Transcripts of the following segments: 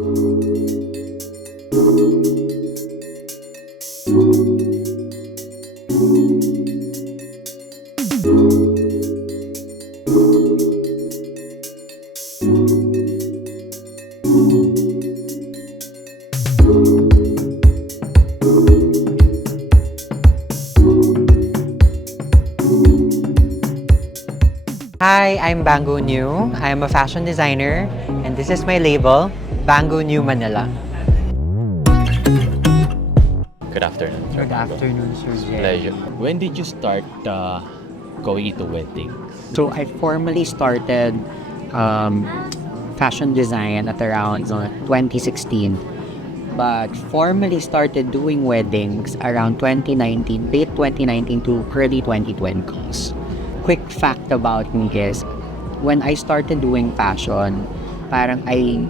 Hi, I'm Banggo Niu. I'm a fashion designer, and this is my label, Banggo Niu Manila. Good afternoon, Sir Good Banggo. afternoon, Sir Jay. Pleasure. When did you start going into weddings? So I formally started fashion design at around 2016, but formally started doing weddings around 2019, late 2019 to early 2020s. Quick fact about me is, when I started doing fashion, parang I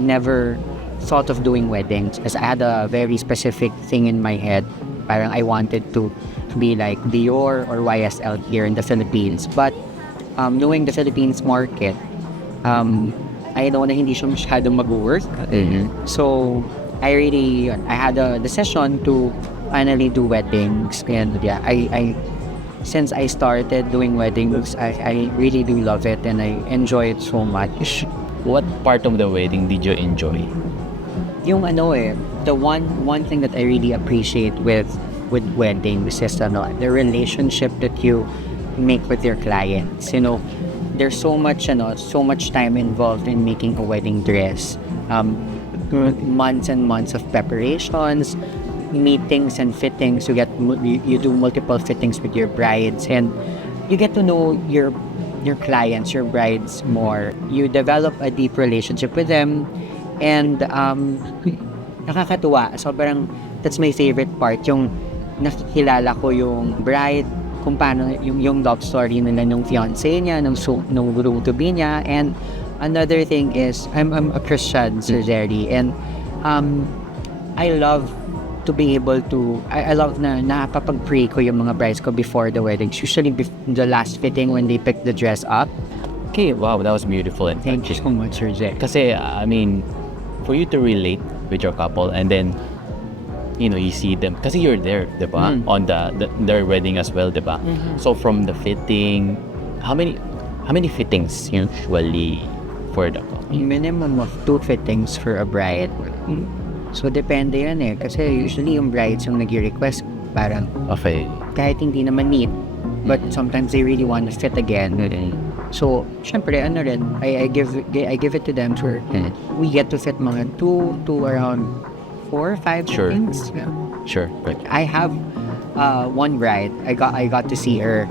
never thought of doing weddings as I had a very specific thing in my head. Parang I wanted to be like Dior or YSL here in the Philippines. But knowing the Philippines market, I know na hindi siya masyadong mag-work. So I had a decision to finally do weddings. And yeah, I since I started doing weddings, I really do love it and I enjoy it so much. What part of the wedding did you enjoy? Yung the one thing that I really appreciate with weddings is the relationship that you make with your clients. There's so much time involved in making a wedding dress. Months and months of preparations, meetings and fittings. You do multiple fittings with your brides, and you get to know your clients, your brides more. You develop a deep relationship with them, and nakakatuwa. Sobrang that's my favorite part, yung nakikilala ko yung bride, kung paano yung love story nila nung fiancé niya, nung groom to be niya. And another thing is, I'm a Christian, Sir Jerry, and I love to be able to, I love na napapag-pray ko yung mga brides ko before the wedding. Usually the last fitting when they pick the dress up. Okay, wow, that was beautiful. And Thank you so much, Sir Jerry. kasi, I mean, for you to relate with your couple and then, you see them, kasi you're there, di ba? On their wedding as well, di ba? So from the fitting, how many fittings usually for the couple? Minimum of 2 fittings for a bride. So depende yan kasi usually yung brides yung nag-request parang Okay. kahit hindi naman neat, but sometimes they really want to fit again. So syempre I give it to them for we get to fit mga 2 to around 4 or 5 Sure. fittings. Yeah. Sure, right. I have one bride, I got to see her,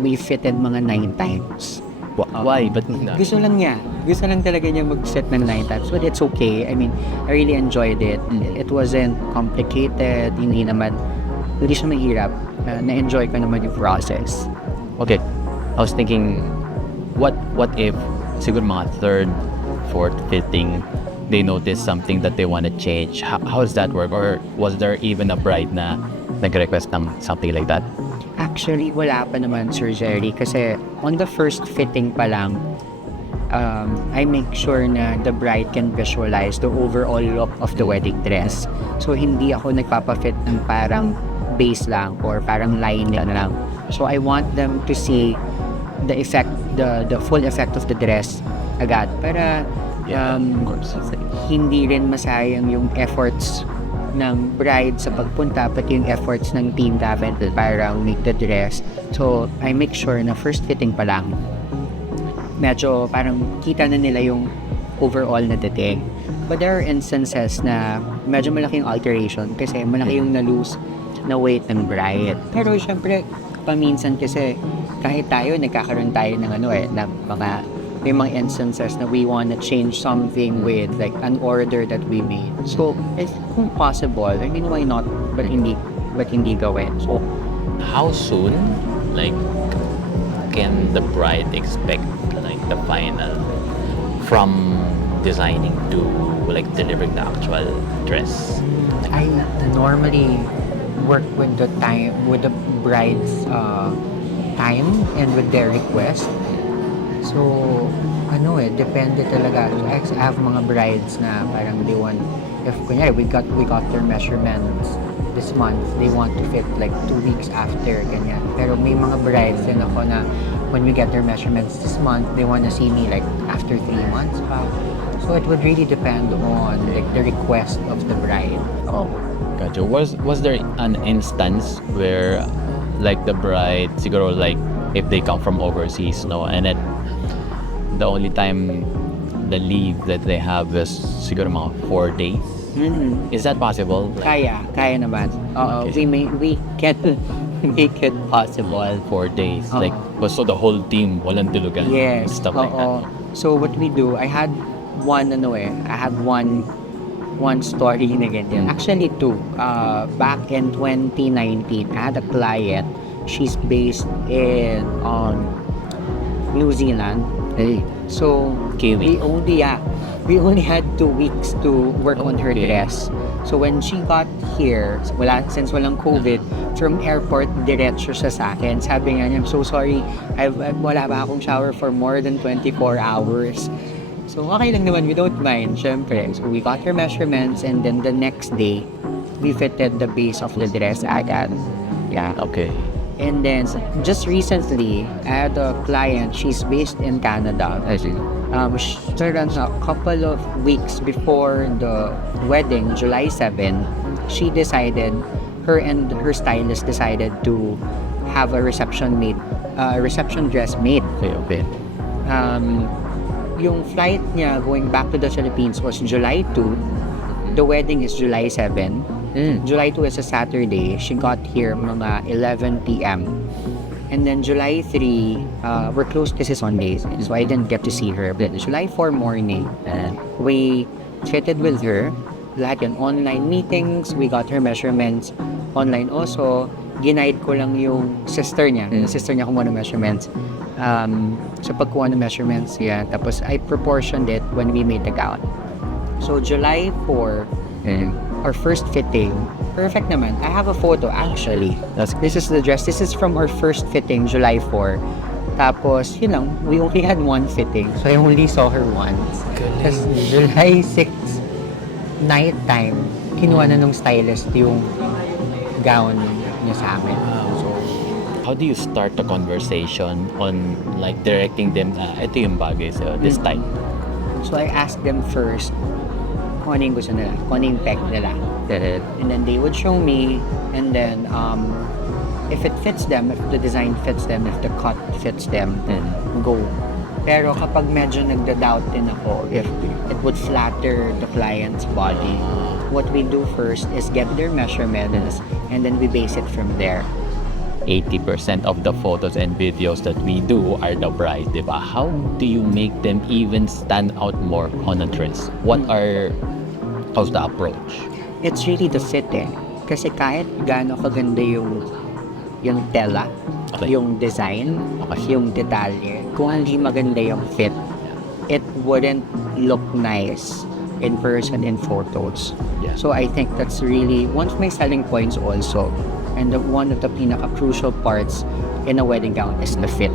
we fitted mga 9 times. Why? But Gusto lang niya. Gusto lang talaga niya mag-set ng 9 times. But it's okay. I mean, I really enjoyed it. It wasn't complicated. Hindi siya mahirap. Na-enjoy ko naman yung process. okay, I was thinking, what if siguro mga 3rd, 4th fitting, they notice something that they want to change? How does that work? Or was there even a bride na nag-request ng something like that? Actually, wala pa naman, Sir Jerry. Kasi on the first fitting pa lang, I make sure na the bride can visualize the overall look of the wedding dress. So, hindi ako nagpapafit ng parang base lang or parang line lang. So, I want them to see the effect, the full effect of the dress agad. Para Of course. hindi rin masayang yung efforts ng bride sa pagpunta, pati yung efforts ng team dapat para make the dress. So, I make sure na first fitting pa lang, medyo parang kita na nila yung overall na dating. But there are instances na medyo malaking alteration kasi malaki yung na-lose na weight ng bride. Pero syempre, paminsan kasi kahit tayo, nagkakaroon tayo ng na may mga instances na we want to change something with like an order that we made. So, if kung possible, I mean, why not? But hindi gawin. So, How soon, like, can the bride expect like the final from designing to like delivering the actual dress? I normally work with the bride's time and with their request. So, depende talaga. I have mga brides na parang they want, if kunyari, we got their measurements this month, they want to fit like 2 weeks after, ganyan. Pero may mga brides din ako na when we get their measurements this month, they want to see me like after 3 months pa. So it would really depend on like the request of the bride. Oh, gotcha. Was there an instance where like the bride, siguro like if they come from overseas, no, and the only time the leave that they have is siguro mga 4 days? Mm-hmm. Is that possible? Kaya naman. Oo, Okay. we can make it possible. 4 days. Oo. Like, so the whole team, walang tulugan. Yes. Stuff like that. So what we do, I had one story na ganyan. Actually two. Back in 2019, I had a client. She's based in New Zealand. Hey. So Kiwi. we only had 2 weeks to work on her Okay. dress. So when she got here, since walang COVID, from airport, diretso siya sa akin. Sabi nga niya, I'm so sorry, wala ba akong shower for more than 24 hours. So okay lang naman, we don't mind, syempre. So we got her measurements and then the next day, we fitted the base of the dress agad. Yeah. Okay. And then just recently, I had a client, she's based in Canada. I see. A couple of weeks before the wedding, July 7, she decided, her and her stylist decided to have a reception dress made. Okay. Yung flight niya going back to the Philippines was July 2. The wedding is July 7. July 2 is a Saturday. She got here mga 11 p.m. And then July 3, we're closed kasi Sundays, so I didn't get to see her. But July 4 morning, we fitted with her. Lahat yun, online meetings, we got her measurements. Online also, ginaid ko lang yung sister niya. Yung sister niya kumuha ng measurements. So pagkuha ng measurements, yan. Tapos I proportioned it when we made the gown. So July 4, our first fitting, perfect naman. I have a photo actually. This is the dress. This is from our first fitting, July 4. Tapos, yun lang, we only had one fitting. So I only saw her once. Tapos July 6, night time, kinuha na nung stylist yung gown niya sa amin. So, How do you start the conversation on like directing them, ito yung bagay sa'yo, this type? so I asked them first, kung ano yung gusto nila, kung ano yung peg nila. And then they would show me, and then if it fits them, if the design fits them, if the cut fits them, then go. Pero kapag medyo nagda-doubt din ako if it would flatter the client's body, what we do first is get their measurements and then we base it from there. 80% of the photos and videos that we do are the bride, diba? How do you make them even stand out more on a dress? How's the approach? It's really the fit eh. Kasi kahit gaano kaganda yung tela, Okay. yung design, Okay. yung detalye, kung hindi maganda yung fit, it wouldn't look nice in person in photos. Yeah. So I think that's really one of my selling points also. And one of the pinaka-crucial parts in a wedding gown is the fit.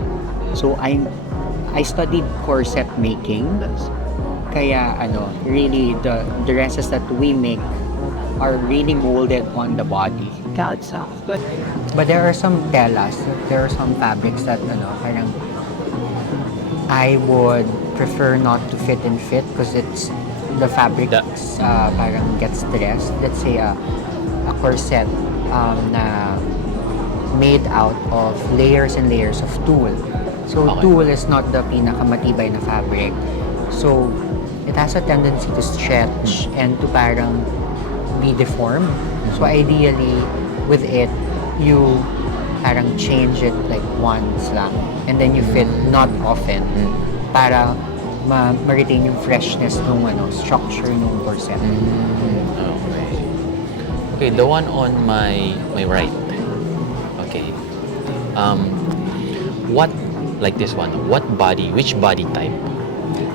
So I studied corset making. Kaya really the dresses that we make are really molded on the body. But there are some telas, there are some fabrics that parang I would prefer not to fit because it's the fabric parang gets stressed. Let's say a corset na made out of layers and layers of tulle. So Okay. tulle is not the pinakamatibay na fabric. So it has a tendency to stretch and to parang be deformed. So ideally with it, you parang change it like once lang and then you fit not often para ma-retain yung freshness nung structure nung corset. Okay, the one on my right. Okay. What, like this one, which body type?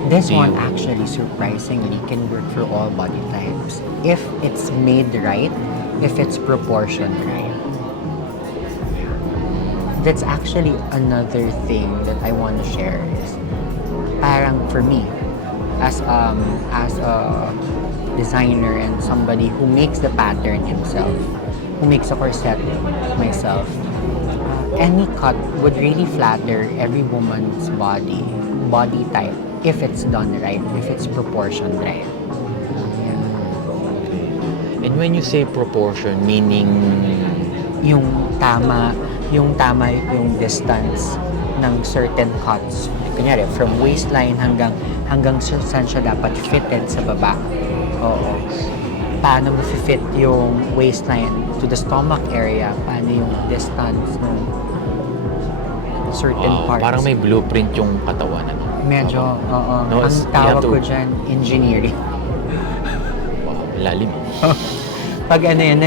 This Do one you- actually surprisingly can work for all body types if it's made right, if it's proportioned right. That's actually another thing that I want to share is parang for me, as a designer and somebody who makes the pattern himself, who makes a corset myself, any cut would really flatter every woman's body type if it's done right, if it's proportioned right. And when you say proportion, meaning Yung tama yung distance ng certain cuts. Kunyari, from waistline hanggang saan siya dapat fitted sa baba. Oo. Paano mo fit yung waistline to the stomach area? Paano yung distance ng certain parts? parang may blueprint yung katawan. Ano? Medyo, oo. No, Ang you tawag have to- ko dyan, engineering. Wow, lalim. Pag ano yan,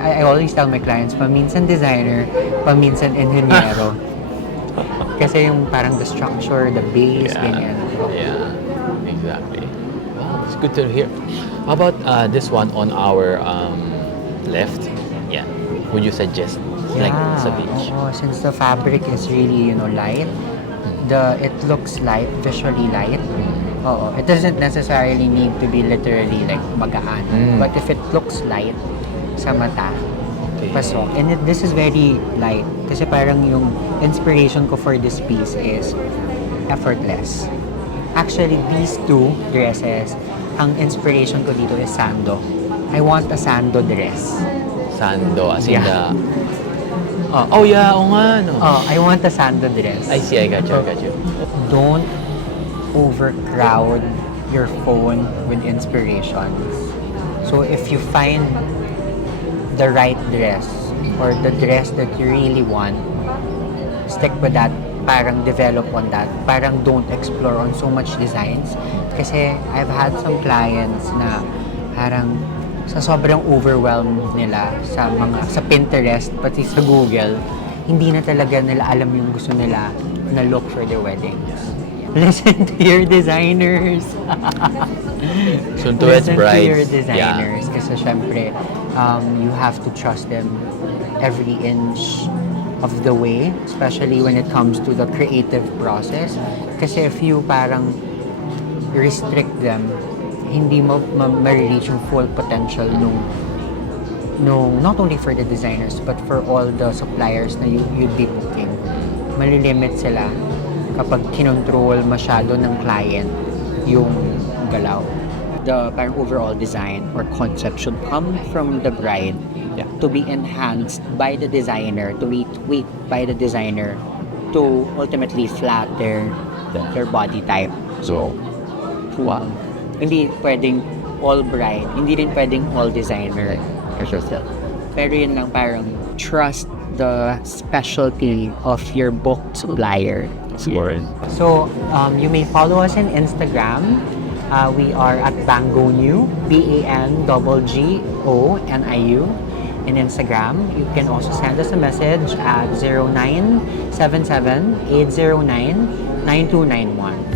I always tell my clients, paminsan designer, paminsan engineero. Kasi yung parang the structure, the base, ganyan. Yeah, exactly. Wow, it's good to hear. How about this one on our left? Yeah. Would you suggest like sa beach? Oo, since the fabric is really, light, it looks light, visually light. Oo, it doesn't necessarily need to be literally like magaan. But if it looks light sa mata, pasok. And this is very light. Kasi parang yung inspiration ko for this piece is effortless. Actually, these two dresses, ang inspiration ko dito is sando. I want a sando dress. Sando, as in Yeah. Oh yeah, oo nga, no. I want a sando dress. I see, I got you. Don't overcrowd your phone with inspirations. So if you find the right dress or the dress that you really want, stick with that. Parang develop on that. Parang don't explore on so much designs. Kasi I've had some clients na parang sa sobrang overwhelmed nila sa Pinterest pati sa Google, hindi na talaga nila alam yung gusto nila na look for their weddings. Listen to your designers. Soon to its Listen to your brides. designers. Kasi syempre, you have to trust them every inch of the way, especially when it comes to the creative process. Kasi if you parang restrict them, hindi mo ma-reach yung full potential nung not only for the designers but for all the suppliers na you'd be booking. Malilimit sila kapag kinontrol masyado ng client yung galaw. The parang overall design or concept should come from the bride to be enhanced by the designer, to be tweaked by the designer to ultimately flatter their body type. So, wow. Hindi pwedeng all bride, hindi rin pwedeng all designer. Pero yun lang, parang trust the specialty of your booked supplier. Word. So, you may follow us on Instagram. We are at Banggo Niu, BANGGONIU in Instagram. You can also send us a message at 0977-809-9291.